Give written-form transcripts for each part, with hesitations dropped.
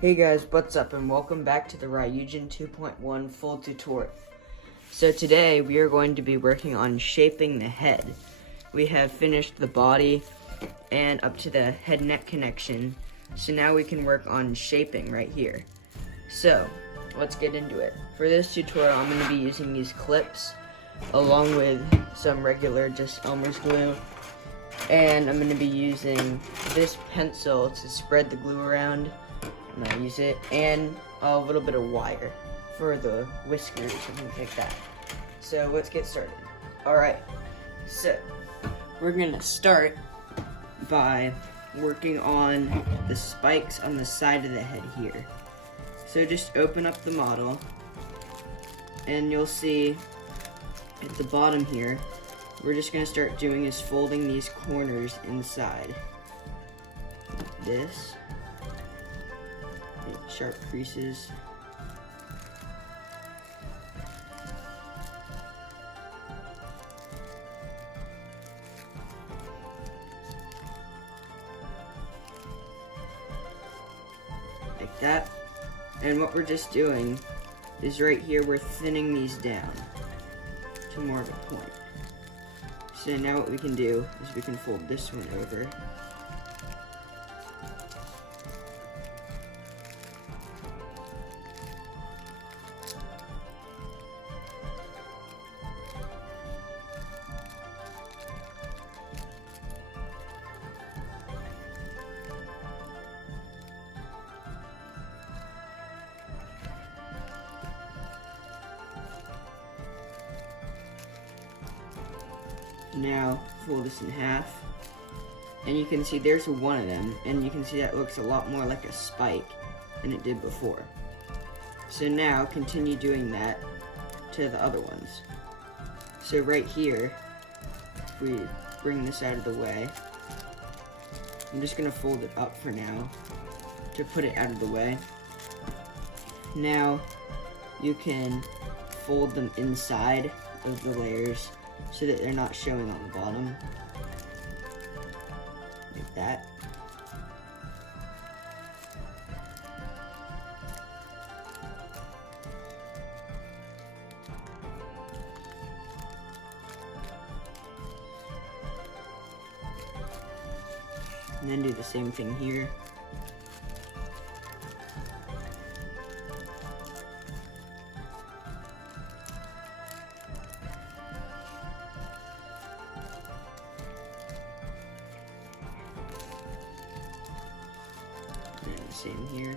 Hey guys, what's up and welcome back to the Ryujin 2.1 full tutorial. So today we are going to be working on shaping the head. We have finished the body and up to the head neck connection. So now we can work on shaping right here. So let's get into it. For this tutorial I'm going to be using these clips along with some regular just Elmer's glue. And I'm going to be using this pencil to spread the glue around. And I use it, and a little bit of wire for the whiskers and things like that. So let's get started. Alright, so we're gonna start by working on the spikes on the side of the head here. So just open up the model, and you'll see at the bottom here, we're just gonna start doing is folding these corners inside. Like this. Sharp creases. Like that. And what we're just doing is right here, we're thinning these down to more of a point. So now what we can do is we can fold this one over. Now fold this in half, and you can see there's one of them, and you can see that looks a lot more like a spike than it did before. So now continue doing that to the other ones. So right here, if we bring this out of the way, I'm just going to fold it up for now to put it out of the way. Now you can fold them inside of the layers so that they're not showing on the bottom, like that. And then do the same thing here. And the same here.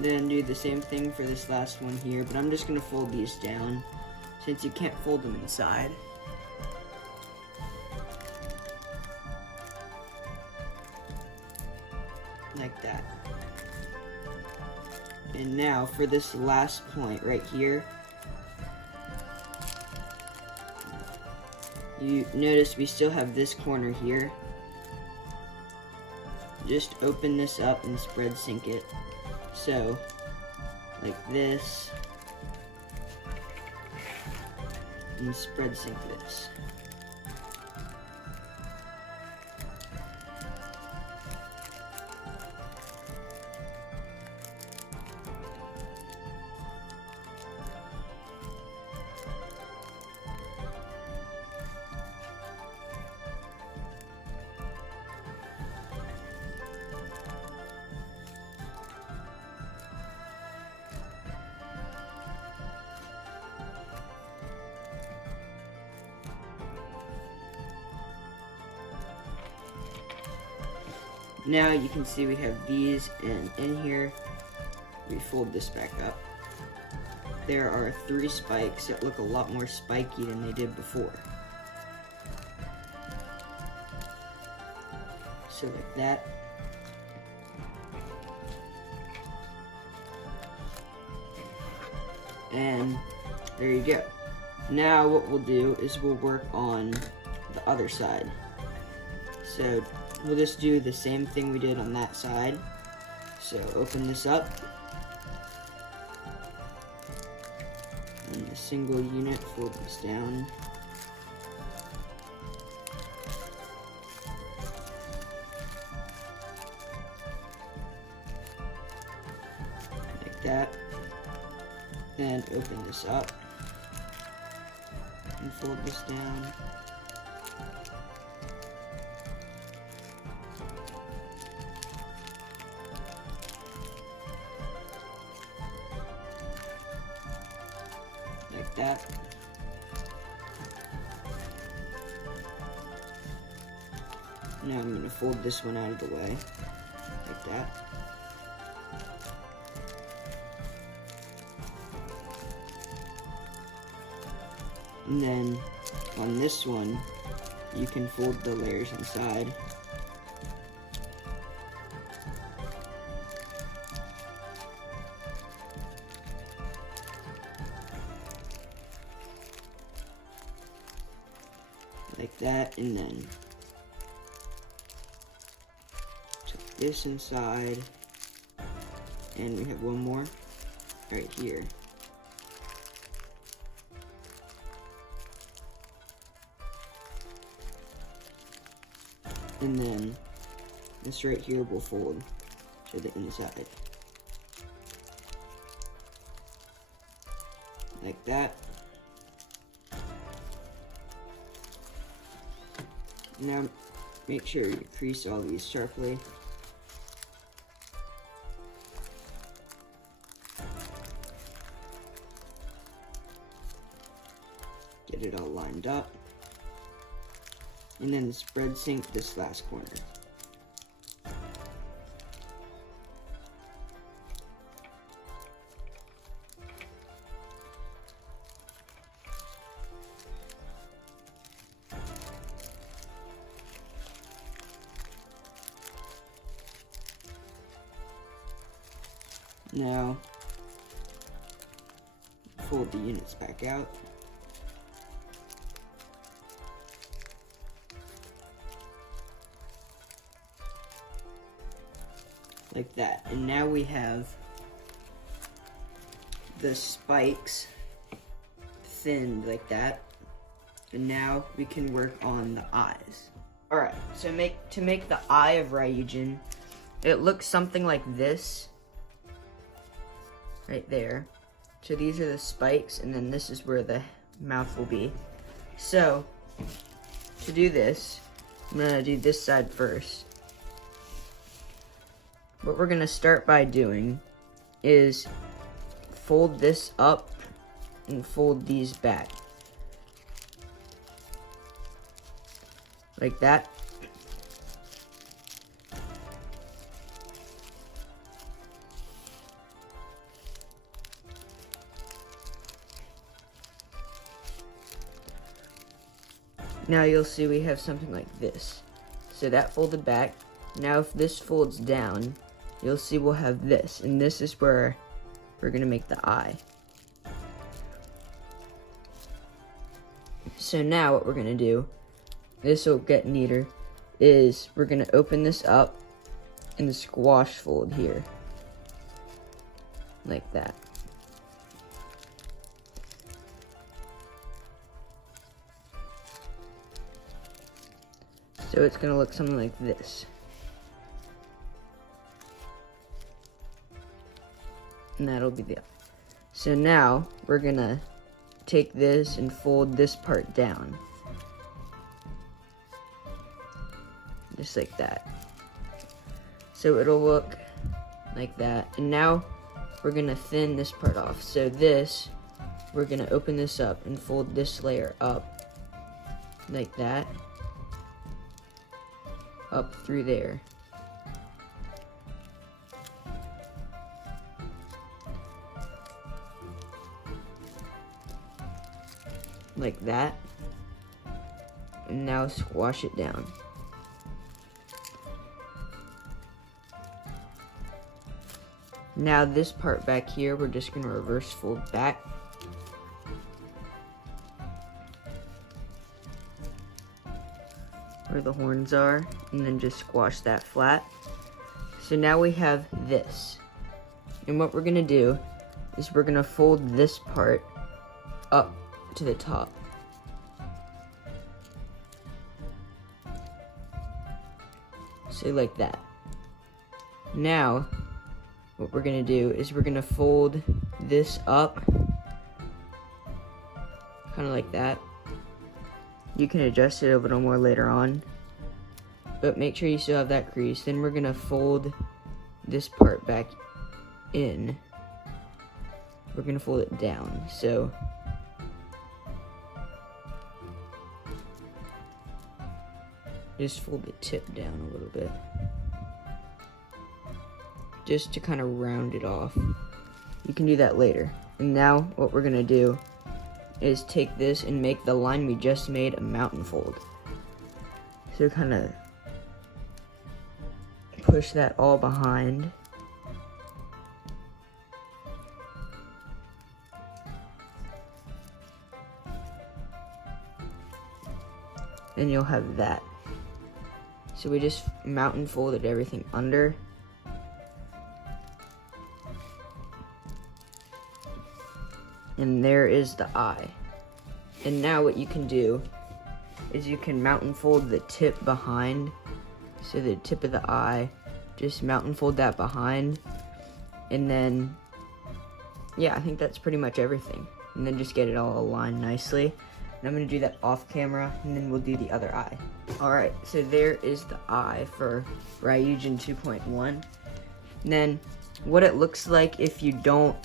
Then do the same thing for this last one here, but I'm just going to fold these down since you can't fold them inside. Like that. And now for this last point right here, you notice we still have this corner here. Just open this up and spread sync it. So, like this, and spread sync this. Now you can see we have these, and in here, we fold this back up. There are 3 spikes that look a lot more spiky than they did before. So like that. And there you go. Now what we'll do is we'll work on the other side. So we'll just do the same thing we did on that side. So open this up, in a single unit, fold this down. Like that. Then open this up and fold this down. Like that. Now I'm going to fold this one out of the way, like that. And then on this one, you can fold the layers inside. Like that, and then tuck this inside, and we have one more right here. And then this right here will fold to the inside. Like that. Now make sure you crease all these sharply. Get it all lined up. And then spread sink this last corner. Now, fold the units back out. Like that. And now we have the spikes thinned like that. And now we can work on the eyes. Alright, so to make the eye of Ryujin, it looks something like this. Right there. So these are the spikes, and then this is where the mouth will be. So, to do this, I'm gonna do this side first. What we're gonna start by doing is fold this up and fold these back. Like that. Now you'll see we have something like this. So that folded back. Now if this folds down, you'll see we'll have this. And this is where we're gonna make the eye. So now what we're gonna do, this will get neater, is we're gonna open this up and squash fold here. Like that. So it's gonna look something like this. And that'll be the. So now we're gonna take this and fold this part down. Just like that. So it'll look like that. And now we're gonna thin this part off. So this, we're gonna open this up and fold this layer up like that. Up through there. Like that. And now squash it down. Now this part back here, we're just gonna reverse fold back. Where the horns are, and then just squash that flat. So now we have this. And what we're gonna do is we're gonna fold this part up to the top. So like that. Now, what we're gonna do is we're gonna fold this up, kind of like that. You can adjust it a little more later on, but make sure you still have that crease. Then we're gonna fold this part back in. We're gonna fold it down, so just fold the tip down a little bit, just to kind of round it off. You can do that later. And now what we're gonna do is take this and make the line we just made a mountain fold. So kind of push that all behind. And you'll have that. So we just mountain folded everything under. And there is the eye. And now what you can do is you can mountain fold the tip behind. So the tip of the eye, just mountain fold that behind. And then, yeah, I think that's pretty much everything. And then just get it all aligned nicely. And I'm gonna do that off camera, and then we'll do the other eye. All right, so there is the eye for Ryujin 2.1. And then what it looks like if you don't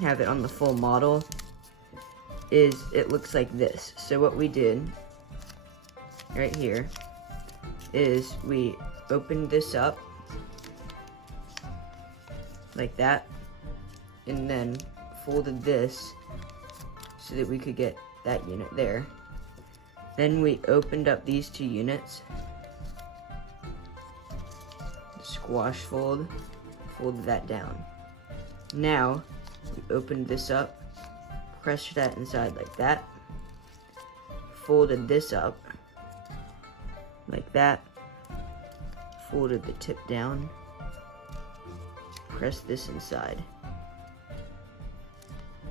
have it on the full model is it looks like this. So what we did right here is we opened this up like that, and then folded this so that we could get that unit there. Then we opened up these two units, squash fold, folded that down. Now we opened this up, pressed that inside like that, folded this up like that, folded the tip down, press this inside,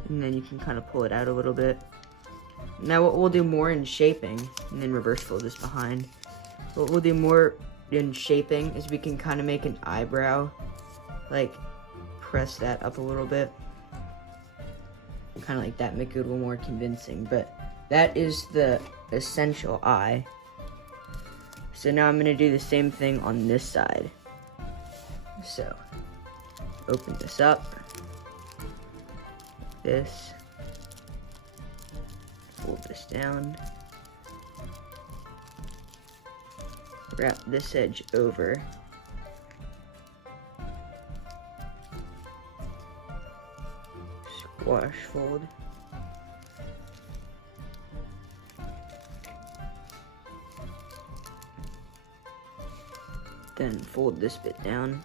and then you can kind of pull it out a little bit. Now what we'll do more in shaping, and then reverse fold this behind, what we'll do more in shaping is we can kind of make an eyebrow, like press that up a little bit, kind of like that, make it a little more convincing. But that is the essential eye. So now I'm going to do the same thing on this side. So open this up, this, fold this down, wrap this edge over, squash fold, then fold this bit down,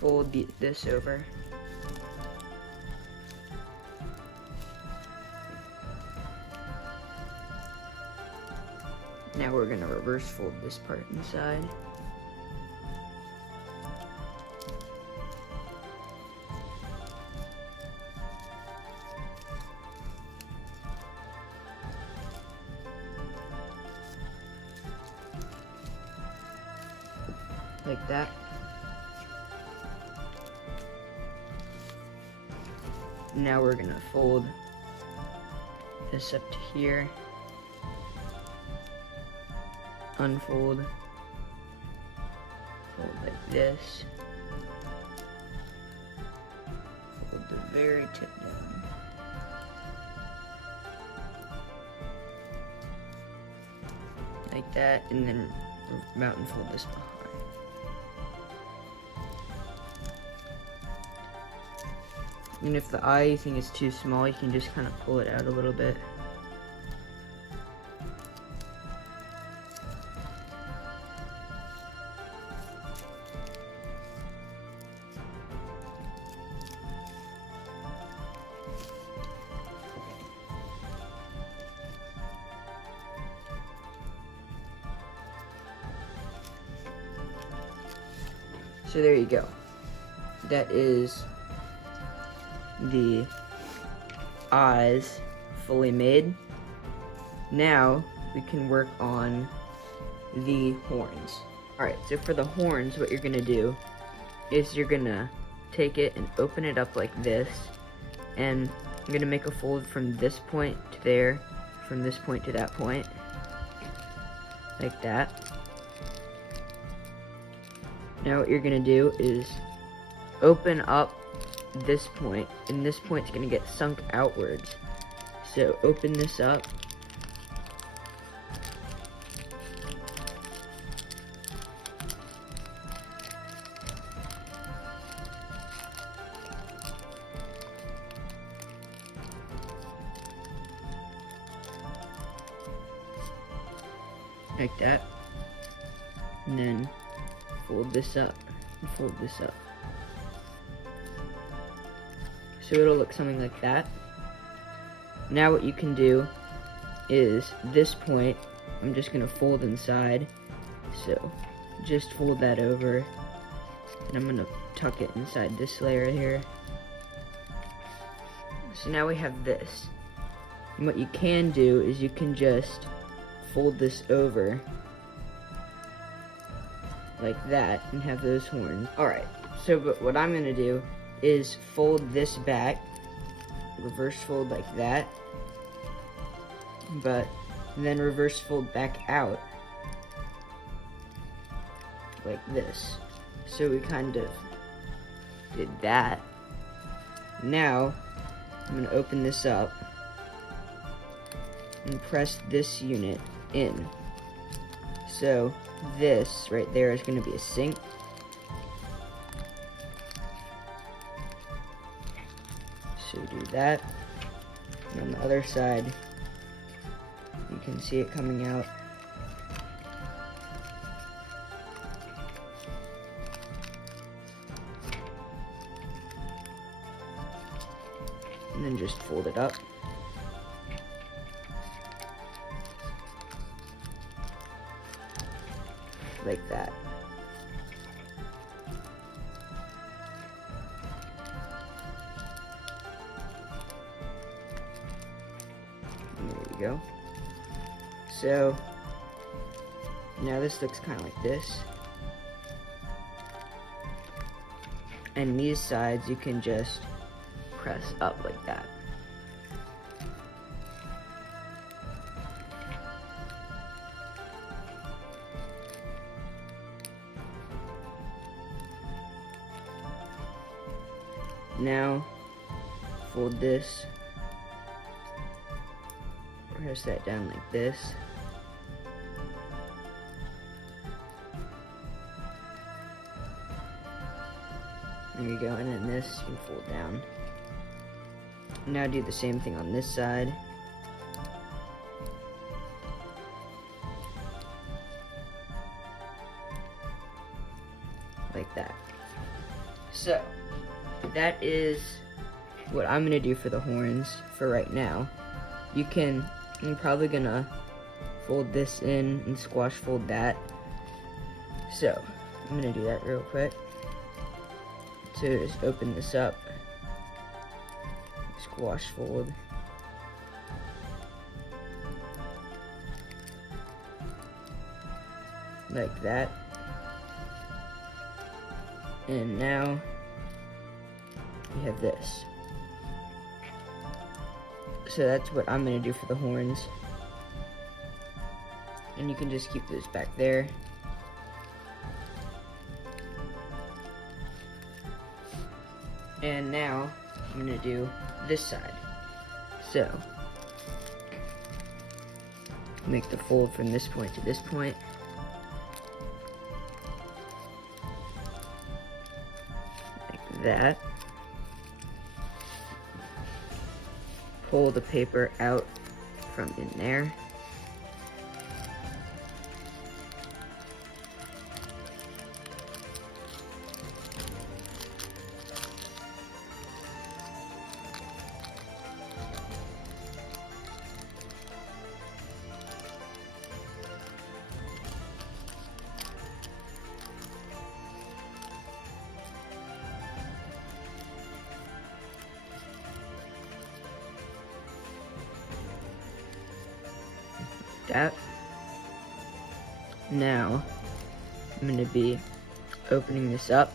fold this over, now we're going to reverse fold this part inside, like that. Now we're gonna fold this up to here, unfold, fold like this, fold the very tip down, like that, and then mountain fold this behind. And if the eye you think is too small, you can just kind of pull it out a little bit. So there you go. That is the eyes fully made. Now we can work on the horns. Alright, so for the horns, what you're gonna do is you're gonna take it and open it up like this, and I'm gonna make a fold from this point to there, from this point to that point, like that. Now what you're gonna do is open up this point, and this point's gonna get sunk outwards. So open this up. Like that. And then fold this up and fold this up. So it'll look something like that. Now what you can do is this point, I'm just gonna fold inside. So just fold that over, and I'm gonna tuck it inside this layer here. So now we have this. And what you can do is you can just fold this over like that and have those horns. Alright, so but what I'm gonna do is fold this back, reverse fold like that, but then reverse fold back out like this. So we kind of did that. Now I'm gonna open this up and press this unit in. So this right there is going to be a sink. So do that. And on the other side, you can see it coming out. And then just fold it up. Like that. There we go. So now this looks kind of like this. And these sides you can just press up like that. Now, fold this, press that down like this. There you go, and then this you can fold down. Now do the same thing on this side. Like that. So, that is what I'm gonna do for the horns for right now. I'm probably gonna fold this in and squash fold that. So I'm gonna do that real quick. So just open this up, squash fold, like that. And now we have this. So that's what I'm gonna do for the horns. And you can just keep those back there. And now I'm gonna do this side. So make the fold from this point to this point. Like that. Pull the paper out from in there. that. Now, I'm going to be opening this up,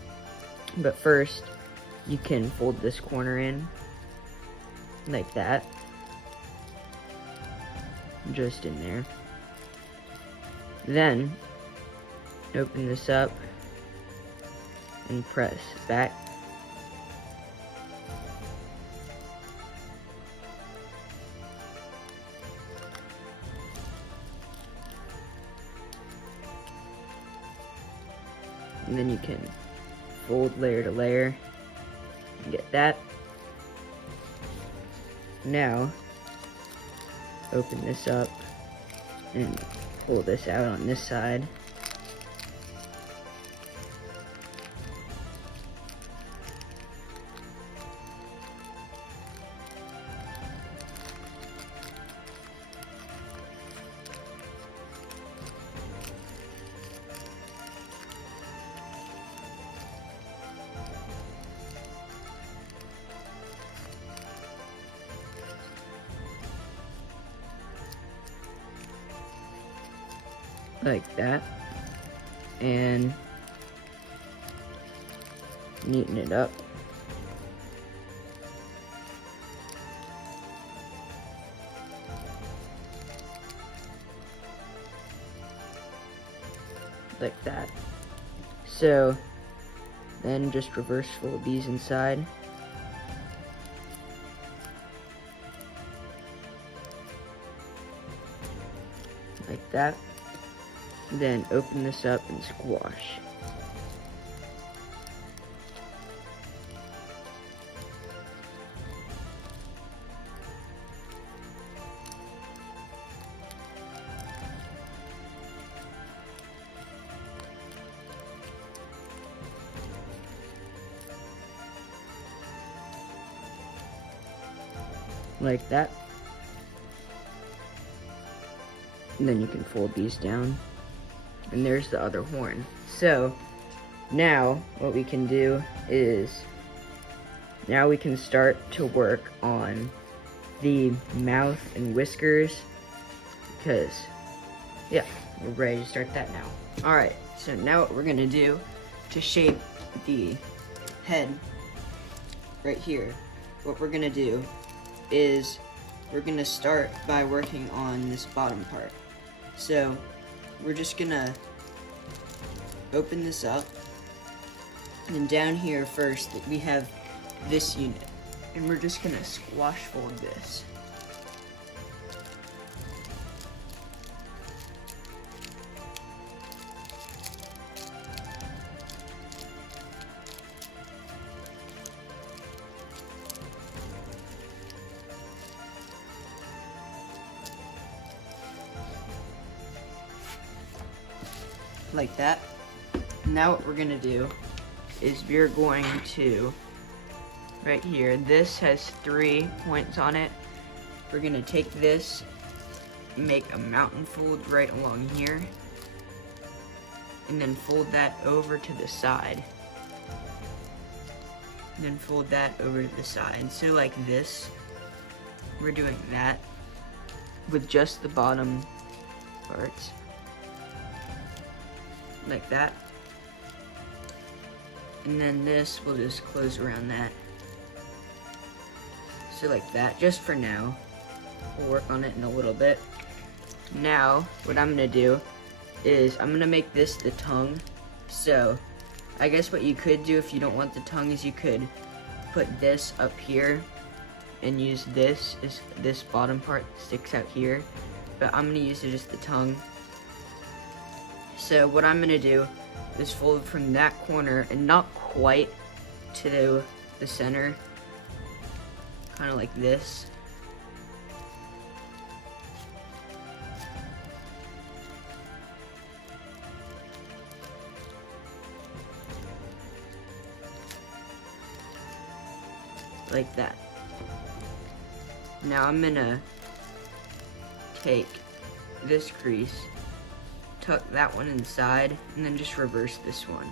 but first, you can fold this corner in, like that, just in there. Then, open this up, and press back. And then you can fold layer to layer and get that. Now, open this up and pull this out on this side. Like that, and neaten it up. Like that. So then just reverse fold these inside. Like that. Then open this up and squash. Like that. And then you can fold these down. And there's the other horn. So now what we can do is, now we can start to work on the mouth and whiskers, because yeah, we're ready to start that now. Alright, so now what we're gonna do to shape the head right here, what we're gonna do is we're gonna start by working on this bottom part. So we're just gonna open this up, and down here first we have this unit, and we're just gonna squash fold this. Like that. Now what we're gonna do is we're going to, right here, this has 3 points on it. We're gonna take this, make a mountain fold right along here, and then fold that over to the side. And then fold that over to the side. So like this, we're doing that with just the bottom parts. Like that. And then this will just close around that. So like that, just for now. We'll work on it in a little bit. Now, what I'm gonna do is I'm gonna make this the tongue. So, I guess what you could do if you don't want the tongue is you could put this up here and use this, this bottom part sticks out here. But I'm gonna use it as the tongue. So what I'm gonna do is fold from that corner and not quite to the center, kind of like this. Like that. Now I'm gonna take this crease, tuck that one inside, and then just reverse this one.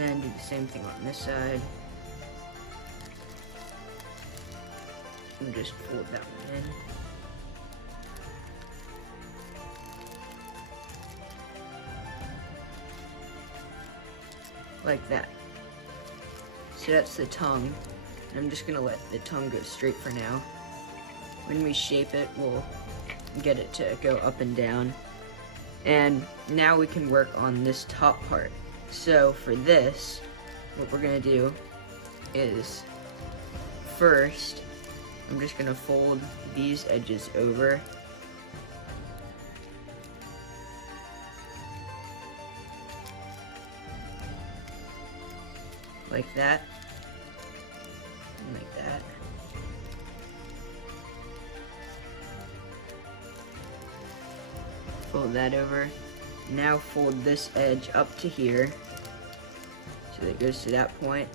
then do the same thing on this side. And just fold that one in. Like that. So that's the tongue. And I'm just gonna let the tongue go straight for now. When we shape it, we'll get it to go up and down. And now we can work on this top part. So for this, what we're gonna do is first, I'm just gonna fold these edges over. Like that. And like that. Fold that over. Now fold this edge up to here. So that it goes to that point.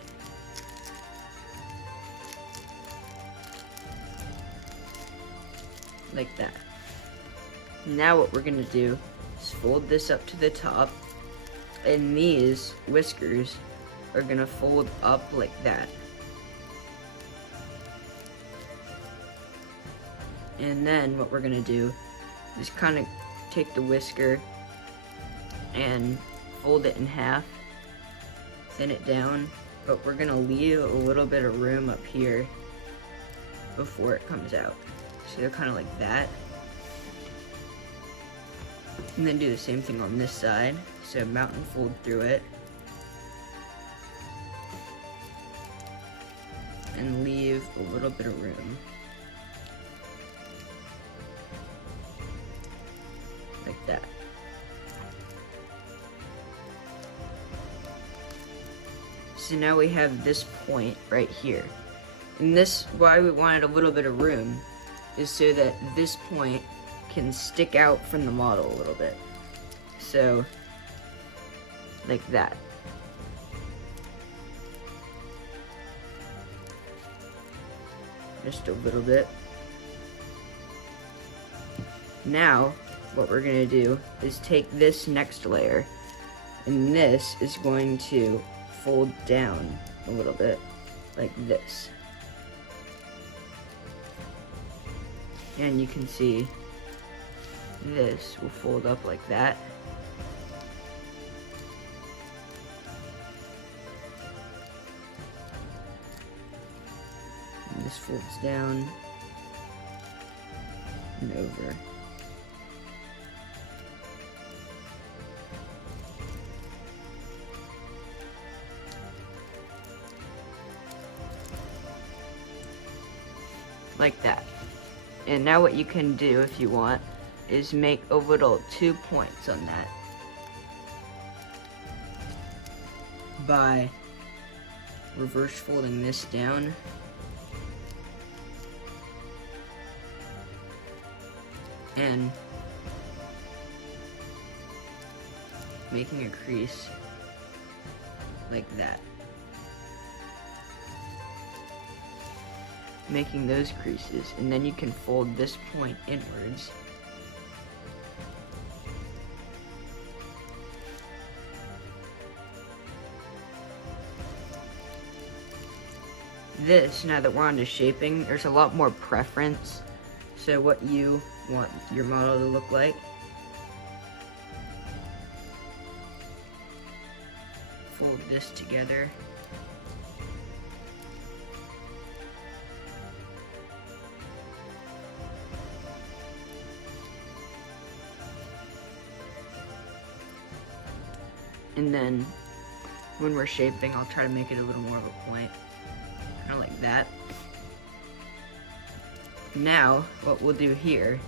Like that. Now what we're gonna do is fold this up to the top, and these whiskers are gonna fold up like that. And then what we're gonna do is kind of take the whisker and fold it in half, thin it down, but we're gonna leave a little bit of room up here before it comes out. So they're kind of like that. And then do the same thing on this side. So mountain fold through it. And leave a little bit of room. Like that. So now we have this point right here. And this, why we wanted a little bit of room, is so that this point can stick out from the model a little bit. So, like that. Just a little bit. Now, what we're gonna do is take this next layer, and this is going to fold down a little bit, like this. And you can see this will fold up like that. And this folds down and over. Like that. And now what you can do if you want is make a little 2 points on that by reverse folding this down and making a crease like that. Making those creases, and then you can fold this point inwards. This, now that we're on to shaping, there's a lot more preference. So what you want your model to look like. Fold this together. And then when we're shaping, I'll try to make it a little more of a point. Kind of like that. Now, what we'll do here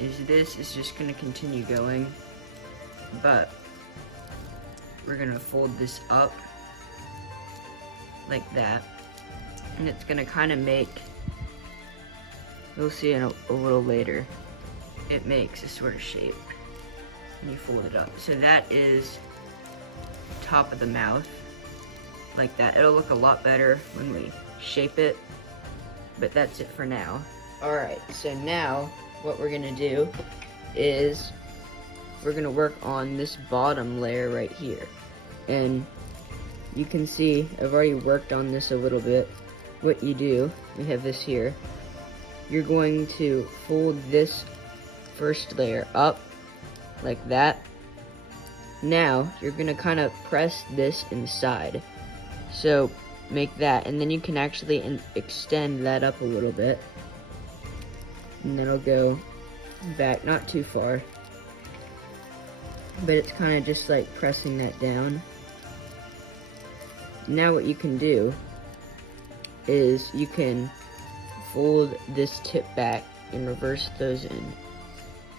is this is just going to continue going, but we're going to fold this up like that, and it's going to kind of make, you'll see in a little later, it makes a sort of shape when you fold it up. So that is top of the mouth, like that. It'll look a lot better when we shape it, but that's it for now. Alright, so now what we're gonna do is we're gonna work on this bottom layer right here. And you can see I've already worked on this a little bit. What you do, we have this here. You're going to fold this first layer up like that. Now you're gonna kind of press this inside. So make that, and then you can actually extend that up a little bit. And then it'll go back, not too far. But it's kind of just like pressing that down. Now what you can do is you can fold this tip back and reverse those in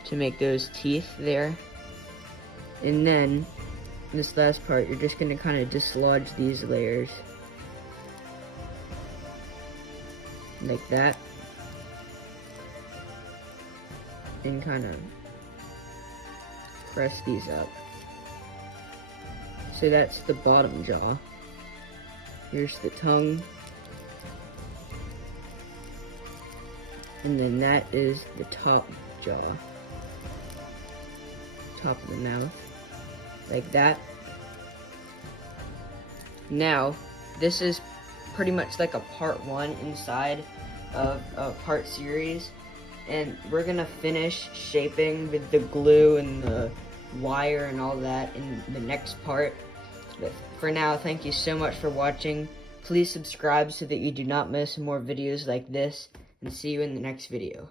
to make those teeth there. And then this last part, you're just going to kind of dislodge these layers like that, and kind of press these up. So that's the bottom jaw. Here's the tongue. And then that is the top jaw. Top of the mouth. Like that. Now, this is pretty much like a part 1 inside of a part series. And we're gonna finish shaping with the glue and the wire and all that in the next part. But for now, thank you so much for watching. Please subscribe so that you do not miss more videos like this, and see you in the next video.